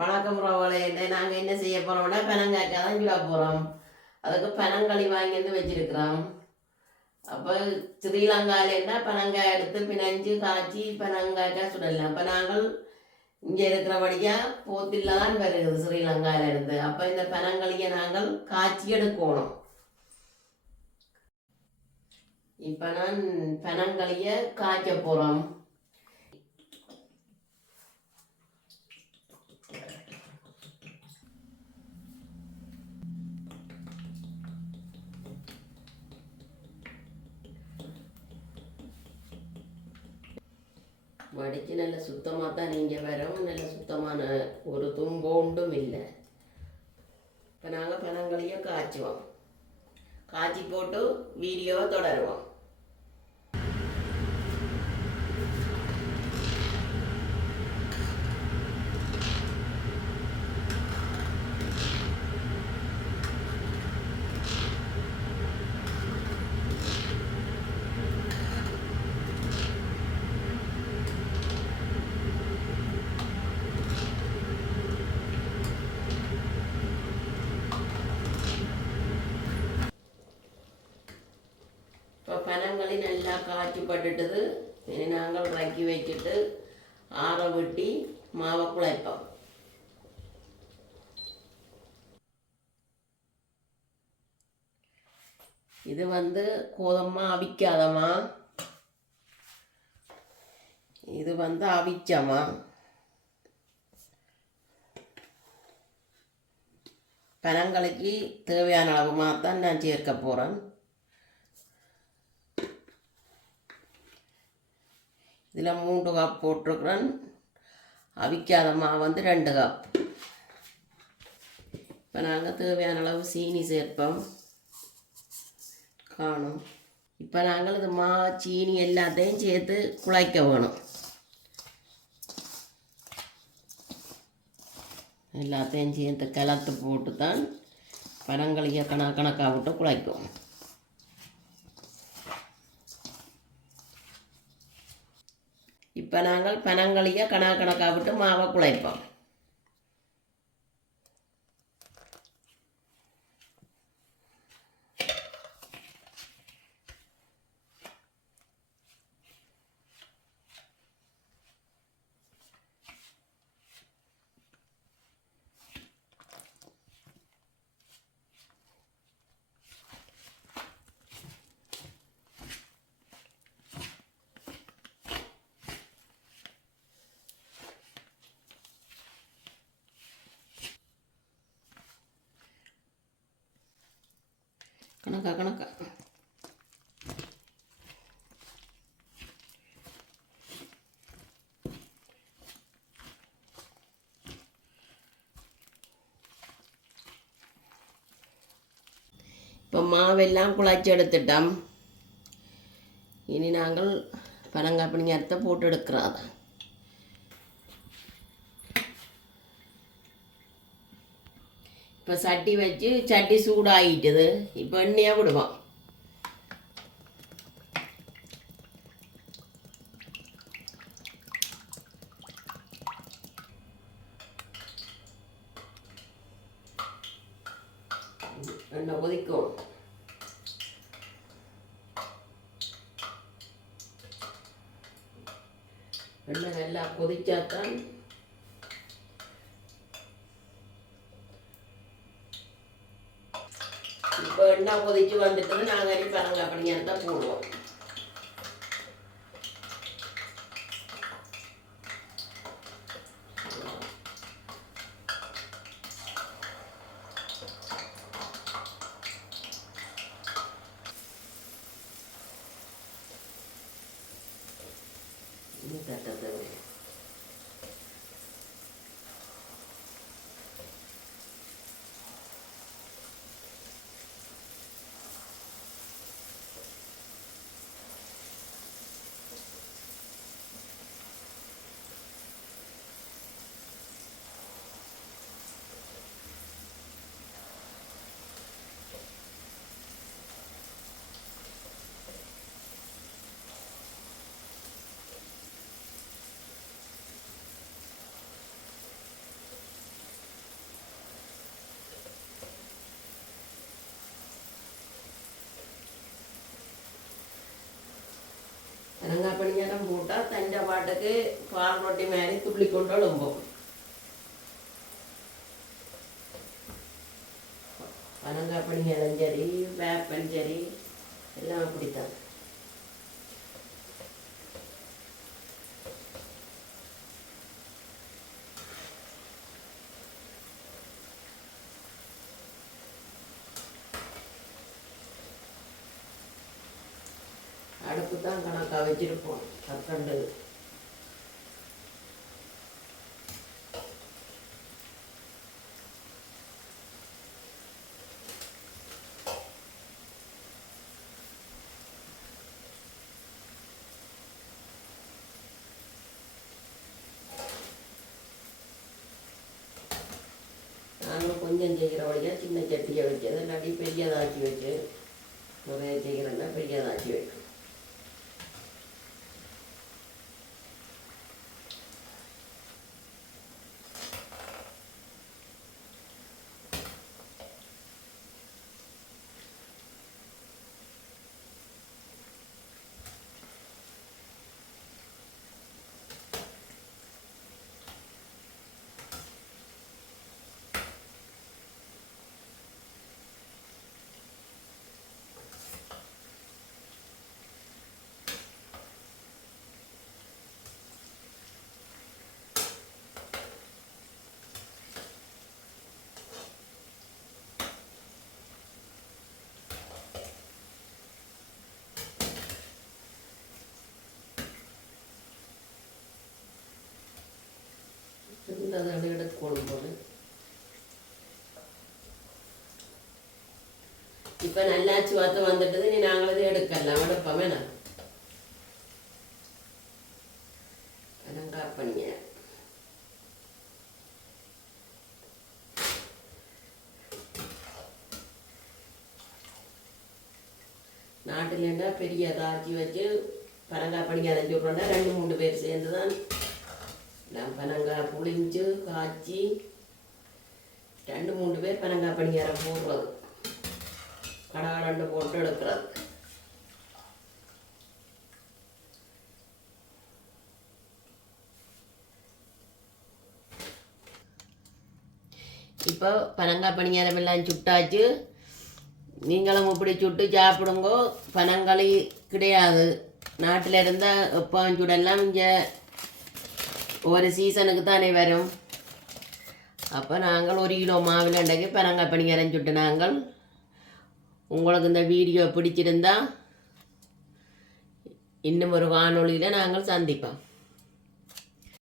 வணக்கம் ரோவலே நாங்கள் என்ன செய்ய போகிறோம்னா பனங்காய்க்காய் தான் சுட போகிறோம் அதுக்கு பனங்களி வாங்கி வந்து வச்சிருக்கிறோம். அப்போ ஸ்ரீலங்காலேன்னா பனங்காய் எடுத்து பிணைஞ்சு காய்ச்சி பனங்காய்க்காய் சுடலாம். அப்போ நாங்கள் இங்கே இருக்கிறபடியாக போத்தில் தான் வருகிறது ஸ்ரீலங்காவில் இருந்து அப்போ இந்த பனங்களியை நாங்கள் காய்ச்சி எடுக்கணும். இப்போ நான் பனங்களியை காய்ச்ச போகிறோம் வடித்து நல்ல சுத்தமாக தான் நீங்கள் வரோம் நல்ல சுத்தமான ஒரு தும்போண்டும் இல்லை. இப்போ நாங்கள் பணங்களையும் காய்ச்சுவோம். காய்ச்சி போட்டு வீடியோவை தொடருவோம் இப்போ பனங்களி நல்லா காய்ச்சி பட்டுட்டது இனி நாங்கள் ரக்கி வச்சுட்டு ஆற வெட்டி மாவை குழைப்போம் இது வந்து கோதம்மா அவிக்காதம்மா இது வந்து அவிச்சம்மா பனங்களுக்கு தேவையான அளவு மாத்தான் நான் சேர்க்க போகிறேன் இதில் மூன்று கப் போட்டிருக்கிறேன். அவிக்காத மாவு வந்து ரெண்டு கப் இப்போ நாங்கள் தேவையான அளவு சீனி சேர்ப்போம். காணும். இப்போ நாங்கள் இது மா சீனி எல்லாத்தையும் சேர்த்து குழைக்க வேணும். எல்லாத்தையும் சேர்த்து கலத்து போட்டு தான் பனங்களியை கணக்கணக்காக விட்டு குழைக்கும் இப்போ நாங்கள் பனங்களியை கணக்கணக்காக விட்டு மாவை குழைப்போம். கணக்கா கணக்கா. இப்போ மாவெல்லாம் குழச்சி எடுத்துட்டோம். இனி நாங்கள் பனங்காப்பணிங்கத்தை போட்டு எடுக்கிறோம் இப்போ சட்டி வச்சு சட்டி சூடாகிட்டுது இப்போ எண்ணெயாக விடுவோம் எண்ணெய் கொதிக்கும் எண்ணெய் நல்லா கொதிச்சாத்தான் இப்போ எண்ணெய் கொதிச்சு வந்துட்டு நாங்கள் அரி பனங்க அப்படிங்கிறத போடுவோம் இன்னும் தட்டத்தை സംഘപ്പണിക്കാരൻ പൂട്ട തൻ്റെ പാട്ടക്ക് പാറൊട്ടിമാരി തുള്ളിക്കൊണ്ടോളുമ്പോൾ പനങ്കാപ്പണിക്കാരൻ ചെറി വേപ്പൻ ചെറി എല്ലാം പിടിത്താണ് தான் கணக்காக வச்சிருப்போம் கற்கண்டு நாங்கள் கொஞ்சம் செய்கிற வழியாக சின்ன சட்டியை வச்சது இல்லாட்டி பெரியதாக்கி வச்சு நிறைய செய்கிறேன்னா பெரியதாக்கி வைக்கும் சின்னதை எடுத்து கொள்ளும் போது இப்போ நல்லாச்சு வார்த்தை வந்துட்டது நீ நாங்களது எடுக்கலாம் எடுப்போமே நான் அலங்கார் பண்ணிய நாட்டிலேண்டா பெரிய தாக்கி வச்சு பனங்காய் பணியாரம் சொல்கிறோன்னா ரெண்டு மூணு பேர் சேர்ந்து தான் நான் பனங்காய் புளிஞ்சு காய்ச்சி ரெண்டு மூணு பேர் பனங்காய் பணியாரம் போடுறது. கடகடண்டு போட்டு எடுக்கிறது. இப்போ பனங்காய் பணியாரம் எல்லாம் சுட்டாச்சு. நீங்களும் இப்படி சுட்டு சாப்பிடுங்கோ. பனங்களி கிடையாது. நாட்டில் இருந்தால் எப்போ சுடலாம். இங்கே ஒரு சீசனுக்கு தானே வரும் அப்போ நாங்கள் ஒரு கிலோ மாவில் இன்றைக்கு பனங்காய் பண்ணி அரைஞ்சுட்டு நாங்கள் உங்களுக்கு இந்த வீடியோ பிடிச்சிருந்தா இன்னும் ஒரு வானொலியில் நாங்கள் சந்திப்போம்